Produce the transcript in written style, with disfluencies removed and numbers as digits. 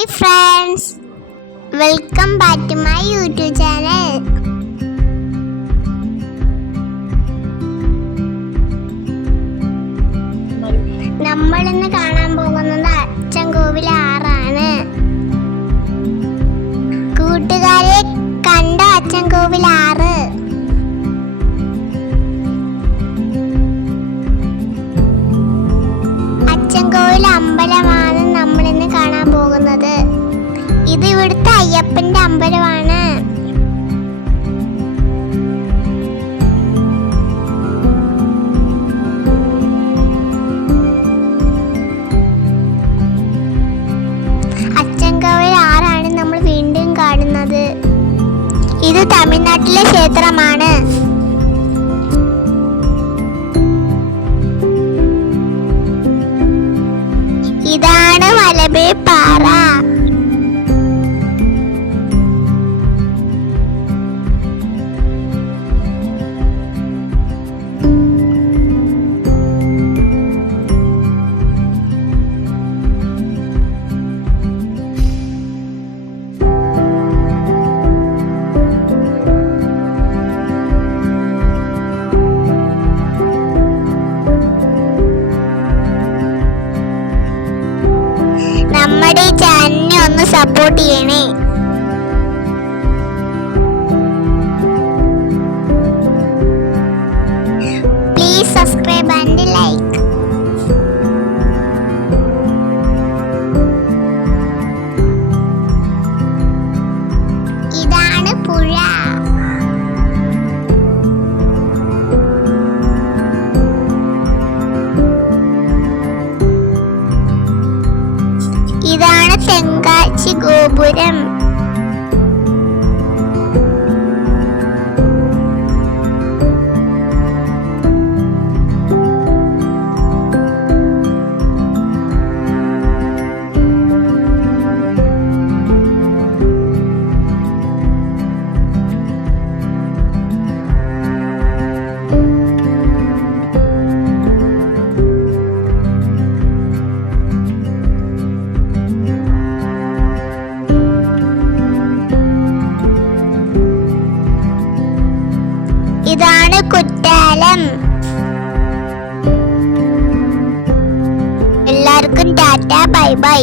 Hi friends, welcome back to my YouTube channel. നമ്മൾ ഇന്ന് കാണാൻ പോകുന്നത് അച്ചൻകോവിൽ ആറാണ്. കൂട്ടുകാരെ, കണ്ട അച്ചൻകോവിൽ ആറ്. അച്ചൻകോവിൽ അമ്പലമാണ് നമ്മൾ ഇന്ന് കാണാൻ പോകുന്നത്. ഇത് ഇവിടുത്തെ അയ്യപ്പന്റെ അമ്പലമാണ്. അച്ചൻകോവിൽ ആറാണ് നമ്മൾ വീണ്ടും കാണുന്നത്. ഇത് തമിഴ്നാട്ടിലെ ക്ഷേത്രമാണ്. ഇതാണ് മലബേ പാറ. നമ്മുടെ ചാനലിനെ ഒന്ന് സപ്പോർട്ട് ചെയ്യണേ. Please subscribe and like. ഇതാണ് പുഴ. ഇതാണ് തെങ്കാശി ഗോപുരം. ഇതാണ് കുറ്റാലം. എല്ലാവർക്കും ടാറ്റ, ബൈ ബൈ.